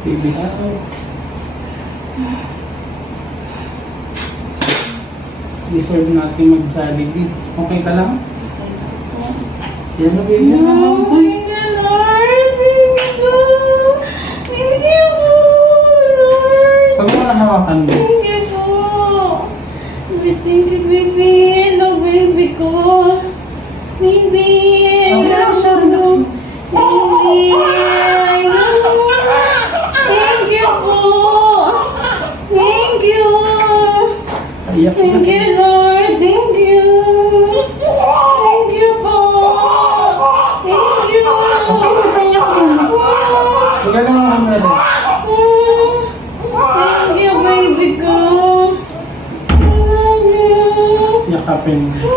Baby out. Deserve natin mag-Jollibee. Okay ka lang? Yan na, baby. Oh my God, Lord! Baby ko! Thank you po, Lord! Pag mo nahawakan mo. Thank you po! Thank you, baby! Hello, baby ko! Baby! I love you! Baby! I love you! Thank you po! Thank you! Iyak Thank you, Lord! Thank you! Thank you po! Thank you! Huwag ka naman rin. Thank you, baby ko! I love you! Yakapin mo.